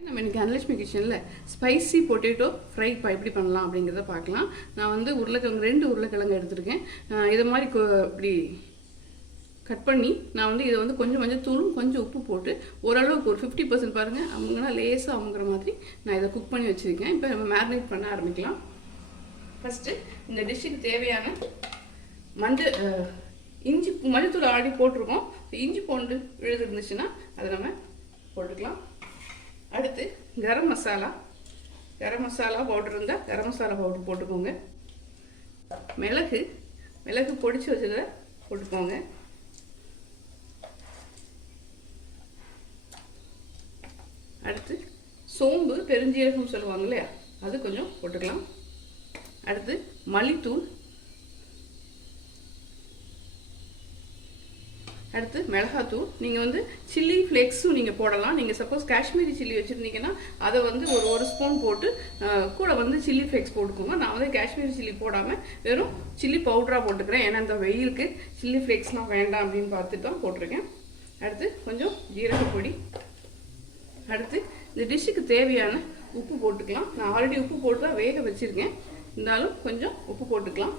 நம்ம இன்றைக்கி தனலட்சுமி கிச்சனில் ஸ்பைசி பொட்டேட்டோ ஃப்ரை எப்படி பண்ணலாம் அப்படிங்கிறத பார்க்கலாம். நான் வந்து உருளைக்கிழங்கு 2 உருளைக்கிழங்கு எடுத்துருக்கேன். இதை மாதிரி இப்படி கட் பண்ணி நான் வந்து இதை வந்து கொஞ்சம் மஞ்சத்தூளும் கொஞ்சம் உப்பு போட்டு ஓரளவுக்கு ஒரு 50% பாருங்கள் அவங்கன்னா லேசாக அவங்கிற மாதிரி நான் இதை குக் பண்ணி வச்சுருக்கேன். இப்போ நம்ம மேரினேட் பண்ண ஆரம்பிக்கலாம். ஃபஸ்ட்டு இந்த டிஷ்ஷுக்கு தேவையான இஞ்சி மஞ்சத்தூள் ஆடி போட்டிருக்கோம். இஞ்சி பூண்டு விழுது இருந்துச்சுன்னா அதை நம்ம போட்டுக்கலாம். அடுத்து கரம் மசாலா பவுடர் இருந்தால் கரம் மசாலா பவுடர் போட்டுக்கோங்க. மிளகு பொடிச்சு வச்சதை போட்டுக்கோங்க. அடுத்து சோம்பு பெருஞ்சீரகம் சொல்லுவாங்க இல்லையா, அது கொஞ்சம் போட்டுக்கலாம். அடுத்து மல்லித்தூள், அடுத்து மிளகாத்தூள். நீங்கள் வந்து சில்லி ஃப்ளேக்ஸும் நீங்கள் போடலாம். நீங்கள் சப்போஸ் காஷ்மீரி சில்லி வச்சுருந்தீங்கன்னா அதை வந்து ஒரு ஸ்பூன் போட்டு கூட வந்து சில்லி ஃப்ளேக்ஸ் போட்டுக்கோங்க. நான் வந்து காஷ்மீரி சில்லி போடாமல் வெறும் சில்லி பவுடராக போட்டுக்கிறேன். ஏன்னா இந்த வெயிலுக்கு சில்லி ஃப்ளேக்ஸ்லாம் வேண்டாம் அப்படின்னு பார்த்துட்டு தான் போட்டிருக்கேன். அடுத்து கொஞ்சம் ஜீரகப்பொடி. அடுத்து இந்த டிஷ்ஷுக்கு தேவையான உப்பு போட்டுக்கலாம். நான் ஆல்ரெடி உப்பு போட்டு தான் வேக வச்சுருக்கேன், இருந்தாலும் கொஞ்சம் உப்பு போட்டுக்கலாம்.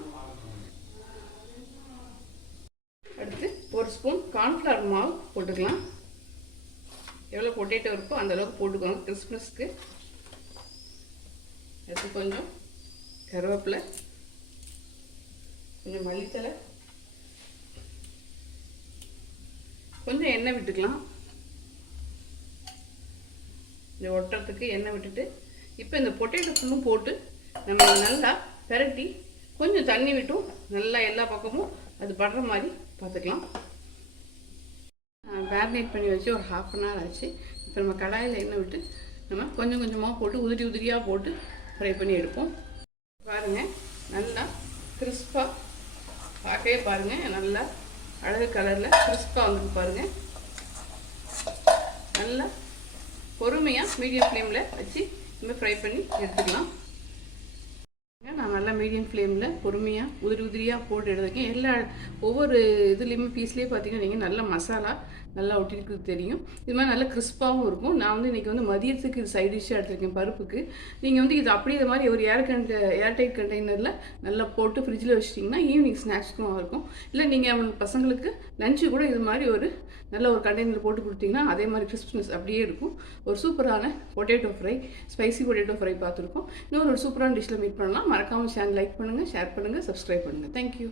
அடுத்து ஒரு ஸ்பூன் கார்ன்ஃப்ளவர் மாவு போட்டுக்கலாம். எவ்வளோ பொட்டேட்டோ இருக்கோ அந்த அளவுக்கு போட்டுக்கோங்க கிறிஸ்மஸ்க்கு. அடுத்து கொஞ்சம் கருவேப்பிலை, கொஞ்சம் மல்லித்தலை, கொஞ்சம் எண்ணெய் விட்டுக்கலாம். இந்த ஒட்டுறதுக்கு எண்ணெய் விட்டுட்டு இப்போ இந்த பொட்டேட்டோ ஃபுல்லும் போட்டு நம்ம நல்லா பெரட்டி கொஞ்சம் தண்ணி விட்டும் நல்லா எல்லா பக்கமும் அது படுற மாதிரி பார்த்துக்கலாம். மேரினேட் பண்ணி வச்சு ஒரு 1/2 hour ஆச்சு. இப்போ நம்ம கடாயில் எண்ணெய் விட்டு நம்ம கொஞ்சம் கொஞ்சமாக போட்டு உதிரியாக போட்டு ஃப்ரை பண்ணி எடுப்போம். பாருங்கள், நல்லா கிறிஸ்பாக பார்க்கவே பாருங்கள், நல்லா அழகு கலரில் கிறிஸ்பாக வந்துருக்கு பாருங்கள். நல்லா பொறுமையாக மீடியம் ஃப்ளேமில் வச்சு நம்ம ஃப்ரை பண்ணி எடுத்துக்கலாம். நான் நல்லா மீடியம் ஃப்ளேமில் பொறுமையாக உதிரியாக போட்டு எடுத்துருக்கேன். ஒவ்வொரு இதுலேயுமே பீஸ்லேயே பார்த்தீங்கன்னா நீங்கள் நல்ல மசாலா நல்லா ஒட்டிருக்கு தெரியும். இது மாதிரி நல்லா கிறிஸ்பாகவும் இருக்கும். நான் வந்து இன்றைக்கி வந்து மதியத்துக்கு இது சைட் டிஷ்ஷாக எடுத்துருக்கேன் பருப்புக்கு. நீங்கள் வந்து இது அப்படியே இது மாதிரி ஒரு ஏர்டைட் கண்டெய்னரில் நல்லா போட்டு ஃப்ரிட்ஜில் வச்சிட்டிங்கன்னா ஈவினிங் ஸ்நாக்ஸ்க்கும் இருக்கும். இல்லை நீங்கள் அவங்க பசங்களுக்கு லஞ்சு கூட இது மாதிரி ஒரு நல்ல ஒரு கண்டெய்னரில் போட்டு கொடுத்தீங்கன்னா அதே மாதிரி கிறிஸ்பினஸ் அப்படியே இருக்கும். ஒரு சூப்பரான potato fry, spicy potato fry பார்த்துருக்கோம். இன்னொரு சூப்பரான டிஷ்ஷில் மீட் பண்ணலாம். மறக்காமல் சேனல் லைக் பண்ணுங்கள், ஷேர் பண்ணுங்கள், சப்ஸ்கிரைப் பண்ணுங்கள். தேங்க்யூ.